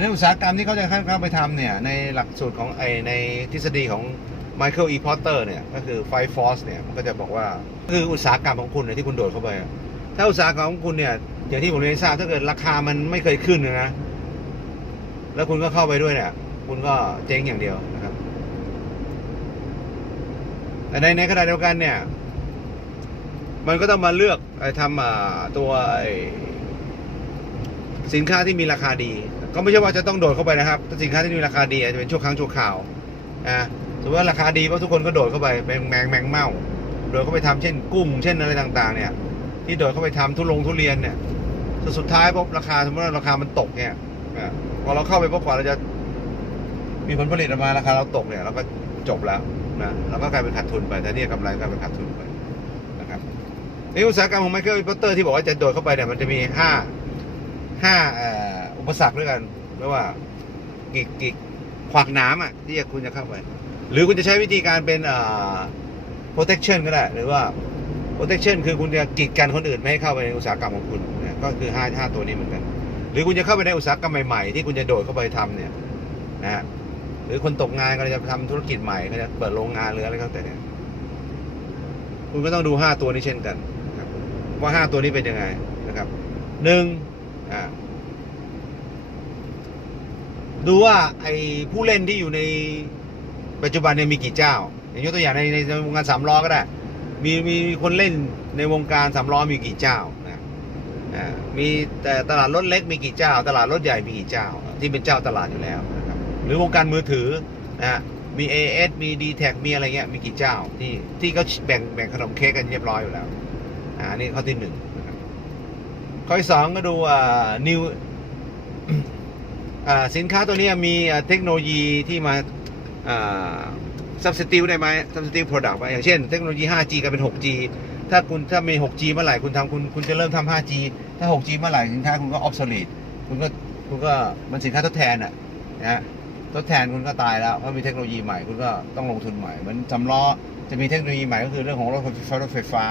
ในอุตสาหกรรมที่เขาจะเข้าไปทำเนี่ย ในหลักสูตรของไอในทฤษฎีของ Michael E. Porter เนี่ย ก็คือ Five Force เนี่ย มันก็จะบอกว่าคืออุตสาหกรรมของคุณเนี่ยที่คุณโดดเข้าไป ถ้าอุตสาหกรรมของคุณเนี่ย อย่างที่ผมเรียนทราบถ้าเกิดราคามันไม่เคยขึ้นเลยนะ แล้วคุณก็เข้าไปด้วยเนี่ย คุณก็เจ๊งอย่างเดียวนะครับแต่ในในขณะเดียวกันเนี่ย มันก็ต้องมาเลือกไอ้ทำอ่าตัวไอ้สินค้าที่มีราคาดี ก็ไม่ใช่ว่าจะต้องโดดเข้าไปนะครับถ้าสินค้าที่มีราคาดีอาจจะเป็นชั่วครั้งชั่วคราวนะสมมติว่าราคาดีเพราะทุกคนก็โดดเข้าไปเป็นแมงแมงเม่าโดดเข้าไปทำเช่นกุ้ง เช่นอะไรต่างๆ เนี่ย ที่โดดเข้าไปทำทุลงทุเรียนเนี่ยสุดสุดท้ายพอราคาสมมติว่าราคามันตกเนี่ยพอเราเข้าไปพบกว่าเราจะ มีผลผลิตออกมาราคาเราตกเนี่ยเราก็จบแล้วนะเราก็กลายเป็นขาดทุนไปแต่นี่กำไรกลายเป็นขาดทุนไปนะครับในอุตสาหกรรมของไมเคิลพอตเตอร์ที่บอกว่าจะโดดเข้าไปเนี่ยมันจะมีห้าห้าเอ่อ อุปสรรคด้วยกันไม่ว่ากิกกิกขวากน้ำอะที่คุณจะเข้าไป หรือคุณจะใช้วิธีการเป็นเอ่อ protection ก็ได้ หรือว่า protection คือคุณจะกีดกันคนอื่นไม่ให้เข้าไปในอุตสาหกรรมของคุณนี่ยก็คือห้าห้าตัวนี้เหมือนกัน หรือคุณจะเข้าไปในอุตสาหกรรมใหม่ๆ ที่คุณจะโดดเข้าไปทำเนี่ยนะฮะหรือคนตกงานก็จะทำธุรกิจใหม่ก็จะเปิดโรงงานหรืออะไรก็แต่เนี่ยคุณก็ต้องดูห้าตัวนี้เช่นกันครับว่าห้าตัวนี้เป็นยังไงนะครับหนึ่งอ่า ดูว่าไอ้ผู้เล่นที่อยู่ในปัจจุบันเนี่ยมีกี่เจ้าอย่างยกตัวอย่างในในวงการสามล้อก็ได้ มีมีคนเล่นในวงการสามล้อมีกี่เจ้านะมีแต่ตลาดรถเล็กมีกี่เจ้า ตลาดรถใหญ่มีกี่เจ้า ที่เป็นเจ้าตลาดอยู่แล้วนะครับหรือวงการมือถือนะมี AS มี d t แทมีอะไรเงี้ยมีกี่เจ้าที่ที่เขาแบ่งแบ่งขนมเค้กกันเรียบร้อยอยู่แล้วอ่านี่ข้อที่หนึ่งข้อที่สองก็ดูอ่า new สินค้าตัวนี้มีเทคโนโลยีที่มา substitute ได้ไหม substitute product ไหมอย่างเช่นเทคโนโลยี 5G กลายเป็น 6G ถ้าคุณถ้ามี 6G เมื่อไหร่คุณทำคุณคุณจะเริ่มทำ 5G ถ้า 6G เมื่อไหร่สินค้าคุณก็ obsolete คุณก็คุณก็มันสินค้าทดแทนอะนะทดแทนคุณก็ตายแล้วเพราะมีเทคโนโลยีใหม่คุณก็ต้องลงทุนใหม่เหมือนสำล้อจะมีเทคโนโลยีใหม่ก็คือเรื่องของรถไฟฟ้ารถไฟฟ้า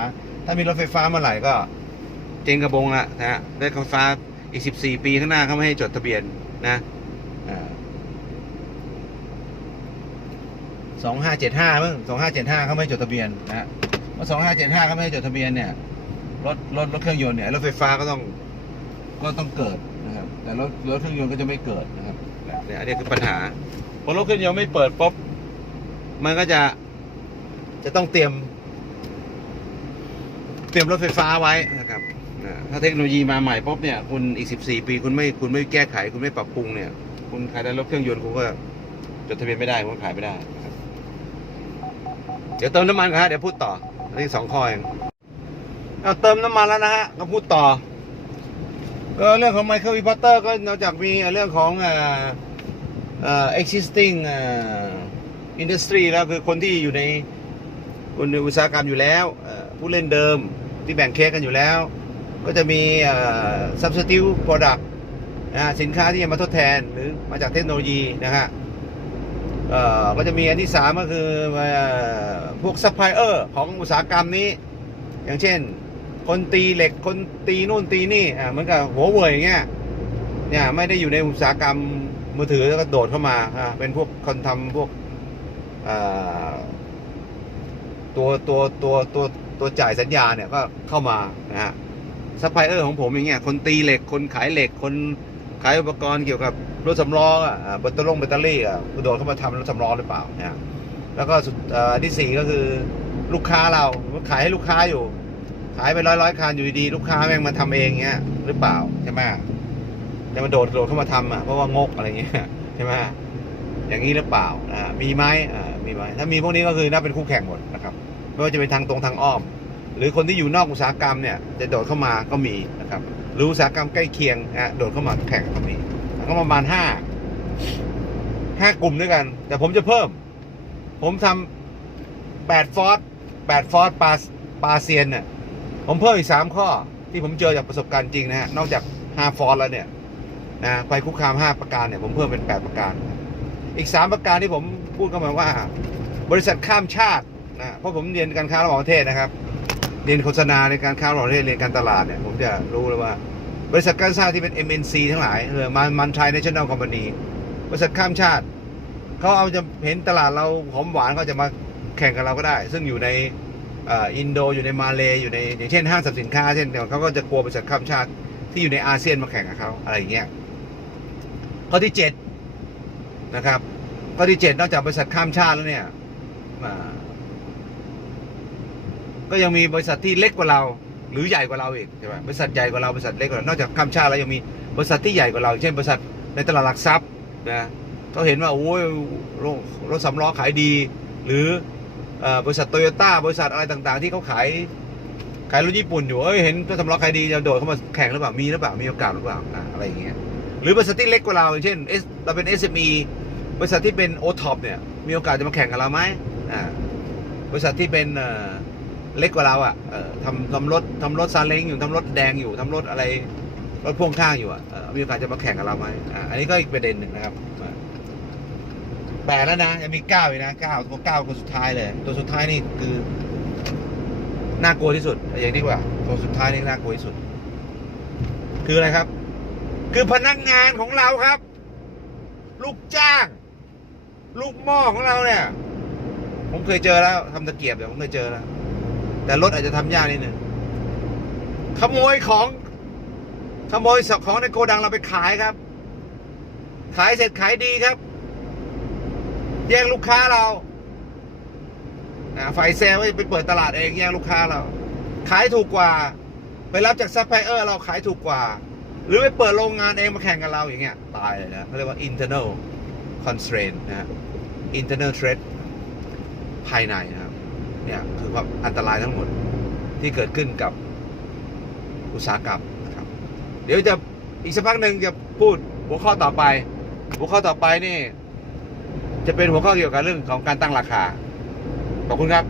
ถ้ามีรถไฟฟ้าเมื่อไหร่ก็เจงกระบงละนะฮะได้รถไฟฟ้าอีก 14 ปีข้างหน้าเขาไม่ให้จดทะเบียน นะสองห้าเจ็ดห้ามึงสองห้าเจ็ดห้าเขาไม่จดทะเบียนนะฮะเมื่อสองห้าเจ็ดห้าเขาไม่จดทะเบียนเนี่ยรถรถรถเครื่องยนต์เนี่ยรถไฟฟ้าก็ต้องก็ต้องเกิดนะครับ แต่รถรถเครื่องยนต์ก็จะไม่เกิดนะครับเนี่ยอันนี้คือปัญหาพอรถเครื่องยนต์ไม่เปิดปุ๊บมันก็จะจะต้องเตรียม เตรียมรถไฟฟ้าไว้นะครับ ถ้าเทคโนโลยีมาใหม่ปุ๊บเนี่ยคุณอีกสิบสี่ปีคุณไม่คุณไม่แก้ไขคุณไม่ปรับปรุงเนี่ย คุณขายได้รถเครื่องยนต์คุณก็จดทะเบียนไม่ได้คุณขายไม่ได้ครับเดี๋ยวเติมน้ำมันครับเดี๋ยวพูดต่ออันนี้สองข้อเองเอาเติมน้ำมันแล้วนะฮะก็พูดต่อก็เรื่องของ Michael E. Porter ก็นอกจากมีเรื่องของเอ่อเอ่อ existing อ่อ industry แล้วคือคนที่อยู่ในคนในอุตสาหกรรมอยู่แล้วผู้เล่นเดิมที่แบ่งเค้กกันอยู่แล้ว ก็จะมี substitute product นะฮะสินค้าที่จะมาทดแทนหรือมาจากเทคโนโลยีนะฮะก็จะมีอันที่สามก็คือพวกซัพพลายเออร์ของอุตสาหกรรมนี้ อย่างเช่น คนตีเหล็กคนตีนู่นตีนี่เหมือนกับหัวเว่ยอย่างเงี้ยเนี่ยไม่ได้อยู่ในอุตสาหกรรมมือถือแล้วก็โดดเข้ามาเป็นพวกคนทำพวกตัวตัวตัวตัวตัวจ่ายสัญญาเนี่ยก็เข้ามานะฮะ ซัพพลายเออร์ของผมอย่างเงี้ยคนตีเหล็กคนขายเหล็กคนขายอุปกรณ์เกี่ยวกับรถสำล้ออะแบตเตอรี่แบตเตอรี่อะคุณโดดเข้ามาทำรถสำล้อหรือเปล่าเนี่ยแล้วก็สุดอันที่สี่ก็คือลูกค้าเราขายให้ลูกค้าอยู่ ขายไปร้อยร้อยคันอยู่ดีๆลูกค้าแม่งมาทำเองเงี้ยหรือเปล่าใช่ไหมจะมาโดดโดดเข้ามาทำอะเพราะว่างกอะไรเงี้ยใช่ไหมอย่างนี้หรือเปล่าอ่ามีไหมอ่ามีไหมถ้ามีพวกนี้ก็คือน่าเป็นคู่แข่งหมดนะครับไม่ว่าจะเป็นทางตรงทางอ้อม รือคนที่อยู่นอกอุตสาหกรรมเนี่ยจะโดดเข้ามาก็มีนะครับหรืออุตสาหกรรมใกล้เคียงอะโดดเข้ามาแข่งก็มีก็ประมาณห้าห้ากลุ่มด้วยกัน แต่ผมจะเพิ่ม ผมทำแปดฟอร์สแปดฟอร์สปาปาเซียนเนี่ยผมเพิ่มอีกสามข้อที่ผมเจอจากประสบการณ์จริงนะฮะนอกจากห้าฟอร์แล้วเนี่ยนะภัยคุกคามห้าประการเนี่ยผมเพิ่มเป็นแปดประการ อีกสามประการที่ผมพูดก็หมายว่า บริษัทข้ามชาตินะเพราะผมเรียนการค้าระหว่างประเทศนะครับ เรียนโฆษณาในการค้าระหว่างประเทศเรียนการตลาดเนี่ยผมจะรู้เลยว่า บริษัทการชาติที่เป็น MNC ทั้งหลายเออมันมันทราย national company บริษัทข้ามชาติเขาเอาจะเห็นตลาดเราหอมหวานเขาจะมาแข่งกับเราก็ได้ ซึ่งอยู่ในอินโดอยู่ในมาเลอยู่ในอย่างเช่นห้างสรรพสินค้าเช่นเขาก็จะกลัวบริษัทข้ามชาติที่อยู่ในอาเซียนมาแข่งกับเขาอะไรอย่างเงี้ยข้อที่เจ็ดนะครับข้อที่เจ็ดนอกจากบริษัทข้ามชาติแล้วเนี่ยอ่า ก็ยังมีบริษัทที่เล็กกว่าเรา หรือใหญ่กว่าเราอีกใช่ไหมบริษัทใหญ่กว่าเราบริษัทเล็กกว่าเรานอกจากข้ามชาติแล้วยังมีบริษัทที่ใหญ่กว่าเรา เช่นบริษัทในตลาดหลักทรัพย์นะเขาเห็นว่าโอ้ยรถรถสำล้อขายดี หรือบริษัทโตโยต้าบริษัทอะไรต่างๆ ที่เขาขายขายรถญี่ปุ่นอยู่เอ้ยเห็นรถสำล้อขายดีจะโดดเข้ามาแข่งหรือเปล่ามีหรือเปล่ามีโอกาสหรือเปล่าอะอะไรอย่างเงี้ยหรือบริษัทที่เล็กกว่าเราอย่างเช่นเราเป็น SME บริษัทที่เป็น o t o p เนี่ยมีโอกาสจะมาแข่งกับเราไหมอ่าบริษัทที่เป็น เล็กกว่าเราอะเอ่อทำทำรถทำรถซาเล้งอยู่ทำรถแดงอยู่ทำรถอะไรรถพ่วงข้างอยู่อะเอ่อมีโอกาสจะมาแข่งกับเราไหมอ,อันนี้ก็อีกประเด็นหนึ่งนะครับแปดแล้วนะยังมีเก้าอีกนะเก้าตัวเก้าตัวสุดท้ายเลย ตัวสุดท้ายนี่คือน่ากลัวที่สุดอย่างนี้ดีกว่า ตัวสุดท้ายนี่น่ากลัวที่สุด คืออะไรครับ คือพนักงานของเราครับ ลูกจ้าง ลูกหม้อของเราเนี่ย ผมเคยเจอแล้วทำตะเกียบเดี๋ยวผมเคยเจอแล้ว แต่รถอาจจะทำยากนิดหนึ่งขโมยของ ขโมยของในโกดังเราไปขายครับ ขายเสร็จขายดีครับ แย่งลูกค้าเราอ่าฝ่ายเซลก็จะไปเปิดตลาดเองแย่งลูกค้าเรา ขายถูกกว่า ไปรับจากซัพพลายเออร์เราขายถูกกว่า หรือไปเปิดโรงงานเองมาแข่งกับเราอย่างเงี้ยตายเลยนะเขาเรียกว่า internal constraint นะ internal threat ภายในนะ เนี่ยคือความอันตรายทั้งหมดที่เกิดขึ้นกับอุตสาหกรรมนะครับ เดี๋ยวจะอีกสักพักหนึ่งจะพูดหัวข้อต่อไป หัวข้อต่อไปนี่ จะเป็นหัวข้อเกี่ยวกับเรื่องของการตั้งราคา ขอบคุณครับ